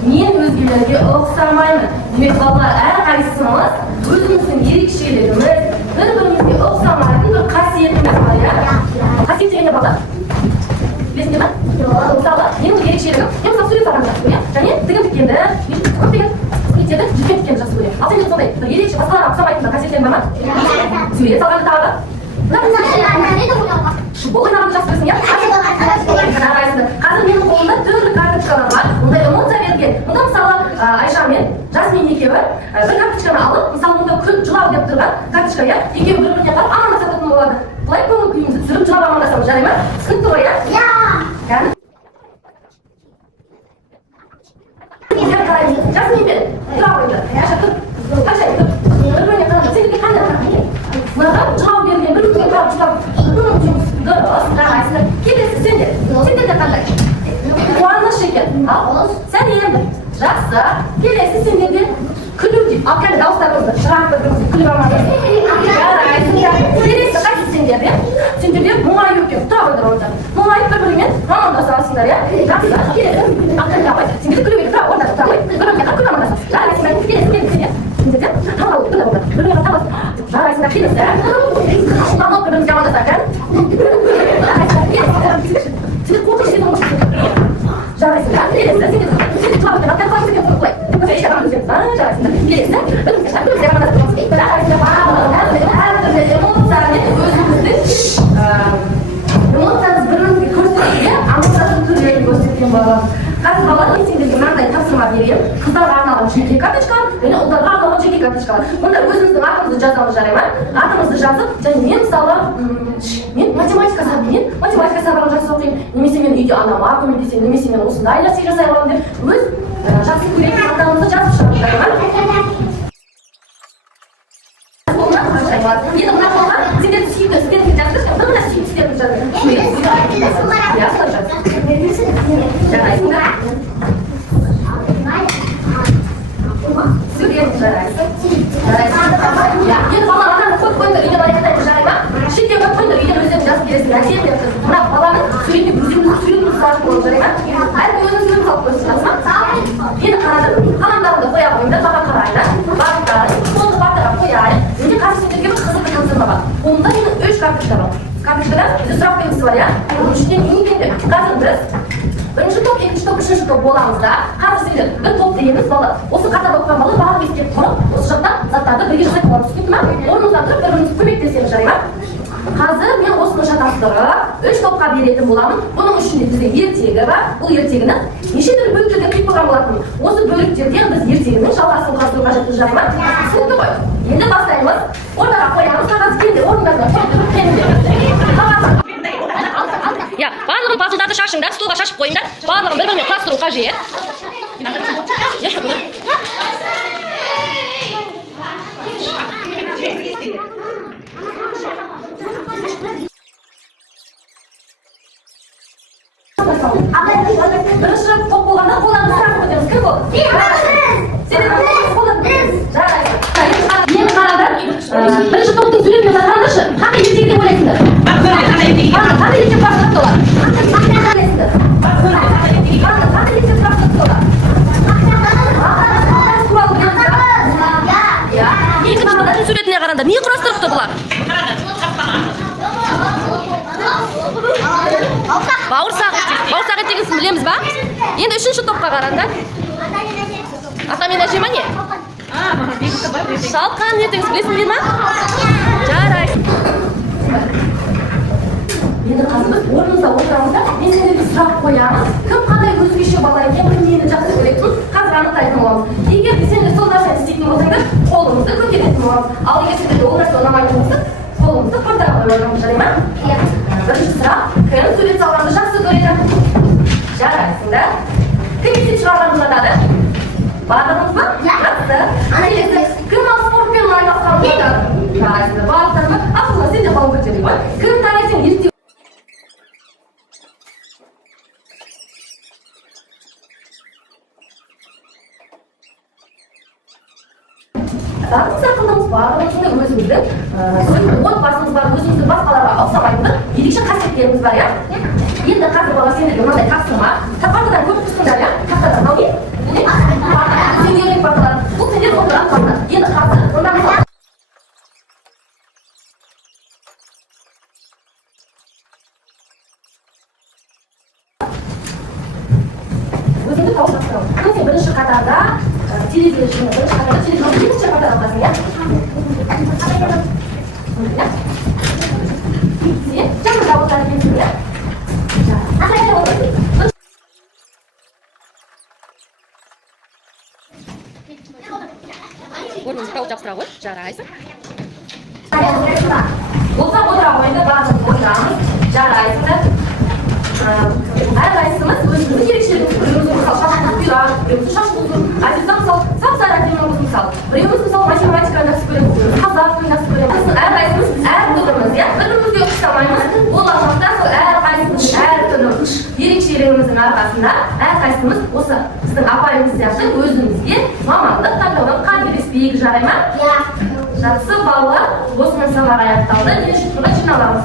Men o'zgalarga o'xshamayman. Demak, bolalar, әрқайсымыз o'zimizning erikchiligimiz, bir-birimizga o'xshamaydigan bir qasiyatimiz bor ya. Qasiyat deganda bola. Bilasizmi? Мысалы, менің ерекшелігім, мен мысалы сурет салғанды жақсы көремін. Және тігін тіккенді, көптеген суреттерді жүзбен тіккенді жақсы көремін. Ал сен сондай ерекше басқаларға ұқсамайтын қасиеттерің бар ма? Сурет салғанды тағы. Бұл ойнағанды жақсы көресің, иә? Қазір менің қолымда түрлі карточкалар бар. Ондай эмоция берген. Онда мысалы Айша мен Жасмин екеуі бір карточканы алып, мысалы мұнда күн жылау деп тұрған карточка, иә? Екеуі бір-біріне қарап амандасатын болады. Былай көңіл күйімізді түсіріп жылап амандасамыз, жарай ма? Түсінікті ғой, иә? Жасмин бен тұра қойды. Айша тұр. Айша тұр. Бір-біріне қарап, сендерге қандай қарап? Мынаған жылау берген бір күнге қарап жылап. Дұрыс, қарайсыңдар. Келесі сендер. Сендер де қандай? Қуаныш екен. Сән енді. Жақсы. Келесі сендерде күлу дейді. Ал кәне дауыстарыңызды шығарып бір-біріңізді күліп амандасың. Жарайсыңдар. Келесі қайсы сендерде? Сендерде мұңаю екен. Тұра қойдыр онда. Мұңайып бір-бірімен амандасасыңдар, иә? Жақсы. Келесі. Ал кәне тұра қой. Сендерде күлу керек. Тұра қойда тұра қой. Бір-біріне қарап күліп амандасасың. Жарайсыңдар. Келесі сендер. Сендерде таңғалып тұр онда. Бір-біріне қарап жарайсыңдар. Келесі. Таңғалып бір-бірімізге амандасақ, ә? Сендер қорқыш сен оңғыш. Жарайсыңдар. Келесі. Сендер тұлағыда баттар қалып жүрген қорқылай. Жарайсыңдар. Келесі. Бірімізге амандасып тұрмыз. Жарайсыңдар. Әртүрлі эмоциямен өзіміздің эмоциямыз бірімізге көрсетуге амандасу түрлерін көрсеткен боламыз. Қазір балалар, мен сендерге мынандай тапсырма беремін. Қыздарға арналған жеке карточкалар және ұлдарға арналған жеке карточкалар. Онда өзіміздің атымызды жазамыз, жарай ма? Атымызды жазып, және мен мысалы мен математика сабағын жақсы оқимын, немесе мен үйде анама көмектесемін, немесе мен осындай нәрсе жасай аламын деп өз жақсы көретін атамызды жазып шығамыз, жарай ма? Енді мына қолға сендерді сүйікті істеріңді жаздыршы, мына сүйікті істеріңді жарайсыңдар. Сурет жарайсың. Енді балалардан көп қойыңдар, үйден аяқтайды, жарай ма? Шетте көп қойыңдар, үйден өздерің жазып бересіңдер. Әсемдер қыз. Мына баланың суретіне суретіміз салып қойыңыз, жарай ма? Әркім өзінің суретін салып қойсын, жақсы ма? Енді қарадым, қаламдарымды қоя қойыңдар, маған қарайын. Баттарын, қолды баттарға қояйын. Менде қазір сендерге бір қызықты тапсырма бар. Қолымда менің 3 карточка бар. Карточкада бізде сұрақ белгісі бар, иә? Оның ішінен не екенде? Қазір біз бірінші топ, екінші топ, үшінші топ боламыз да. Қазір сендер бір топ дейміз, бала. Осы қатар оқыған бала барлық ескеп тұрып, осы жақтан заттарды бірге жасап боламыз, түсінікті ма? Орнымыздан тұрып бір-бірімізді көмектесеміз, жарай ма? Қазір мен осыны шатастырып, 3 топқа беретін боламын. Бұның ішінде бізде ертегі бар. Бұл ертегіні неше түрлі бөліктерге қиып қойған болатынмын. Осы бөліктерден біз ертегінің жалғасын қаздыру қажетті, жарай ма? Түсінікті ғой. Енді бастаймыз. Ортаға қоямыз, қағаз келді, орындардан тұрып келіңдер. Я, барлығын пазылдарды шашыңдар, столға шашып қойыңдар. Барлығын бір-біріне құрастыру қажет. Бірінші топ болғанда қолаңды сұрақ көтеріңіз. Кім бұл? Мен қарадым. Бірінші топтың суретіне қараңдаршы. Қандай ертегі деп ойлайсыңдар? Қандай ертегі бастырыпты олар? Екінші топтың суретіне қараңдар. Не құрастырыпты бұлар? Бауырсақ ертегісін білеміз ба? Енді үшінші топқа қараңдар. Ата мен әже ма не? Шалқан ертегісін білесіңдер ма? Жарайсың. Енді қазір біз орнымызда отырамызда, мен сендерге сұрақ қоямыз. Кім қандай өзгеше бала екен, кім нені жақсы көретін, қазір анықтайтын боламыз. Егер сендер сол нәрсені істейтін болсаңдар, қолымызды көтеретін боламыз. Ал егер сендерге ол нәрсе ұнамайтын болса, қолымызды қыртаға қойғанымыз, жарай ма? Бірінші сұрақ, кім сурет салғанды жақсы көреді? Жарайсыңдар. Кім есеп шығарғанды ұнатады? Барлығымыз ба? Жақсы. Келесі, кім ал спортпен айналысқанды ұнатады? Жарайсыңдар. Барлықтарыңыз ақылға сен де қалу көтерейік қой. Кім таңертең ерте ақылымыз бар, осындай өзіміздің отбасымыз бар, өзіміздің басқаларға ұқсамайтын ерекше қасиеттеріміз бар, иә? Енді қазір бала сендерге мынандай тапсырма. Тапқандыдан көп тұрсыңдар, иә? Тақтадан ал не? Орныңызды тауып жабыстыра ғой, жарайсың. Болса отыра қойыңдар, барлығын отырамыз, жарайсыңдар. Әрқайсымыз өзіміздің ерекшелігіміз, біреуіміз мысалы шашымыз бұйра, біреуіміз шашымыз ұзын, әзілден мысалы сап-сары әдеміміз мысалы, біреуіміз мысалы математиканы жақсы көреміз, қазақ тілін жақсы көреміз. Әрқайсымыз әртүрліміз, иә, бір-бірімізге ұқсамаймыз. Болашақта сол әрқайсымыз әртүрлі ерекшелігіміздің арқасында әрқайсымыз осы сіздің апайымыз сияқты өзімізге мамандық таңдаудан қателеспейік, жарай ма? Жақсы балалар, осымен сабақ аяқталды. Неше түрге жиналамыз.